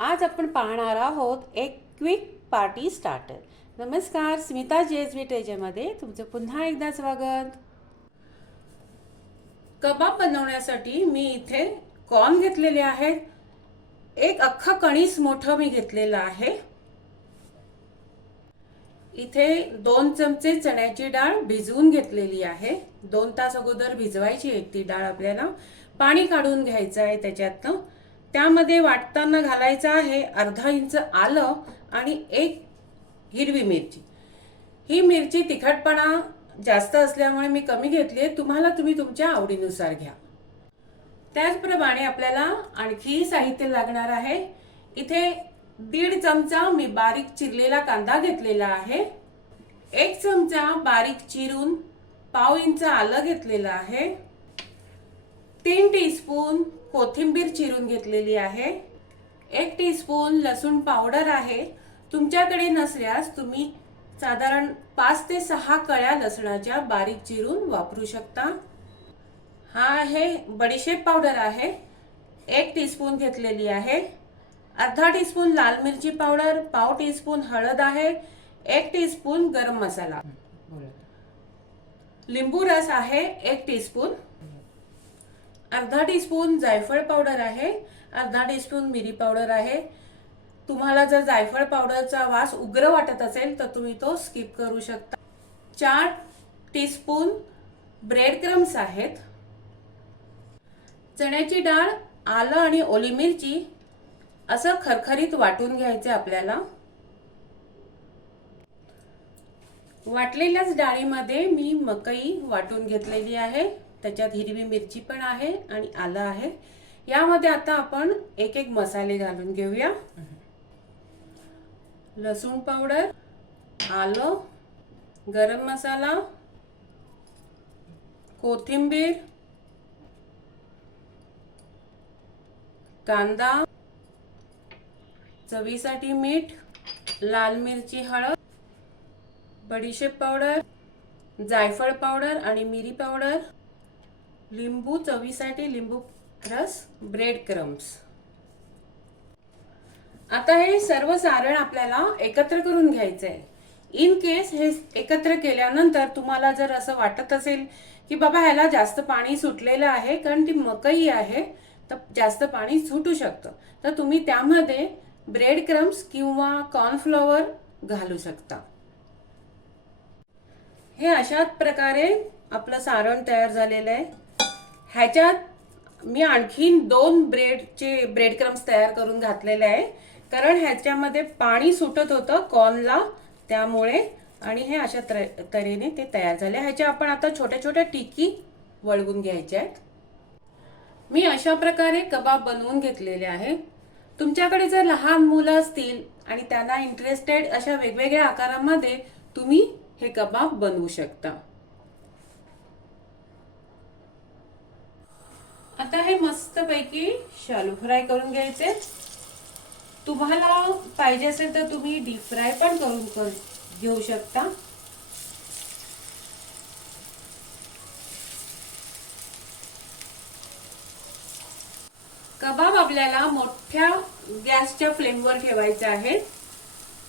आज आपण पाहणार आहोत एक क्विक पार्टी स्टार्टर. नमस्कार स्मिता जे एस बी तुमचं पुन्हा एकदा स्वागत. कबाब बनवण्यासाठी मी इथे कॉर्न घेतलेले आहेत. एक अख्खा कणीस मोठं मी घेतलेलं आहे. इथे दोन चमचे चण्याची डाळ भिजवून घेतलेली आहे. दोन तास अगोदर भिजवायची आहे ती डाळ आपल्याला. पाणी काढून घ्यायचं आहे त्याच्यातनं. त्यामध्ये वाटताना घालायचं आहे अर्धा इंच आलं आणि एक हिरवी मिरची. ही मिरची तिखटपणा जास्त असल्यामुळे मी कमी घेतली आहे. तुम्हाला तुम्ही तुमच्या आवडीनुसार घ्या. त्याचप्रमाणे आपल्याला आणखी साहित्य लागणार आहे. इथे दीड चमचा मी बारीक चिरलेला कांदा घेतलेला आहे. एक चमचा बारीक चिरून पाव इंच आलं घेतलेलं आहे. तीन टीस्पून कोथिंबीर चिरून घेतलेली आहे. एक टीस्पून लसूण पावडर आहे. तुमच्याकडे नसल्यास तुम्ही साधारण पाच ते सहा कळ्या लसणाच्या बारीक चिरून वापरू शकता. हा आहे बडीशेप पावडर आहे. एक टीस्पून घेतलेली आहे. अर्धा टीस्पून लाल मिरची पावडर पाव टीस्पून हळद आहे. एक टीस्पून गरम मसाला. लिंबू रस आहे. एक टीस्पून अर्धा टीस्पून जायफळ पावडर आहे. अर्धा टीस्पून मिरी पावडर आहे. तुम्हाला जर जायफळ पावडरचा वास उग्र वाटत असेल तर तुम्ही तो स्किप करू शकता. चार टीस्पून ब्रेड क्रम्स आहेत. चण्याची डाळ आलं आणि ओली मिरची असं खरखरीत वाटून घ्यायचे आपल्याला. वाटलेल्याच डाळीमध्ये मी मकई वाटून घेतलेली आहे. त्याच्यात हिरवी मिरची पण आहे आणि आलं आहे. यामध्ये आता आपण एक एक मसाले घालून घेऊया. लसूण पावडर आलं गरम मसाला कोथिंबीर कांदा चवीसाठी मीठ लाल मिरची हळद बडीशेप पावडर जायफळ पावडर आणि मिरी पावडर. लिंबू चवीसाठी लिंबू रस ब्रेड क्रम्स आता हे सर्व सारण आपल्याला एकत्र करून घ्यायचं आहे इन केस हे एकत्र केल्यानंतर तुम्हाला जर असं वाटत असेल की बाबा ह्याला जास्त पाणी सुटलेलं आहे कारण ती मकई आहे तर जास्त पाणी सुटू शकतं. तर तुम्ही त्यामध्ये ब्रेड क्रम्स किंवा कॉर्नफ्लॉवर घालू शकता. हे अशाच प्रकारे आपलं सारण तयार झालेलं आहे. ह्याच्यात मी आणखीन दोन ब्रेडचे ब्रेड क्रम्स तयार करून घातलेले आहे. कारण ह्याच्यामध्ये पाणी सुटत होतं कॉर्नला त्यामुळे आणि हे अशा तर- तऱ्हेने ते तयार झाले. ह्याच्या आपण आता छोट्या छोट्या टिकी वळवून घ्यायच्या आहेत. मी अशा प्रकारे कबाब बनवून घेतलेले आहे. तुमच्याकडे जर लहान मुलं असतील आणि त्यांना इंटरेस्टेड अशा वेगवेगळ्या आकारामध्ये तुम्ही हे कबाब बनवू शकता. आता हे मस्तपैकी शालू फ्राय करून घ्यायचे. तुम्हाला पाहिजे असेल तर तुम्ही डीप फ्राय पण करून कर- घेऊ शकता. कबाब आपल्याला मोठ्या गॅसच्या फ्लेमवर ठेवायचे आहेत.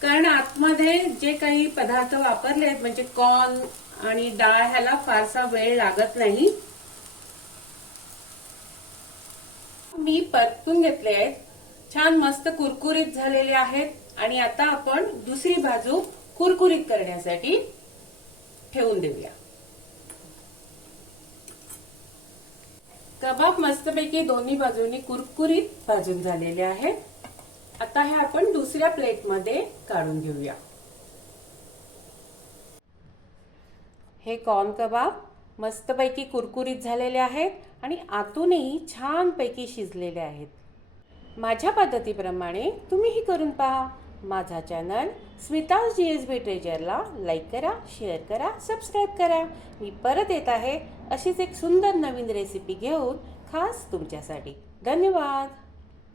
कारण आतमध्ये जे काही पदार्थ वापरले आहेत म्हणजे कॉर्न आणि डाळ ह्याला फारसा वेळ लागत नाही. मी परतून घेतले आहेत. छान मस्त कुरकुरीत झालेले आहेत. आणि आता आपण दुसरी बाजू कुरकुरीत करण्यासाठी ठेवून देऊया. कबाब मस्तपैकी दोन्ही बाजूनी कुरकुरीत भाजून झालेले आहेत. आता हे आपण दुसऱ्या प्लेटमध्ये काढून घेऊया. हे कॉर्न कबाब मस्तपैकी कुरकुरीत झालेले आहेत आणि आतूनही छानपैकी शिजलेले आहेत. माझ्या पद्धतीप्रमाणे तुम्हीही करून पहा. माझा channel Smita G S B ट्रेजरला like करा शेअर करा सबस्क्राईब करा. मी परत येत आहे अशीच एक सुंदर नवीन रेसिपी घेऊन खास तुमच्यासाठी. धन्यवाद!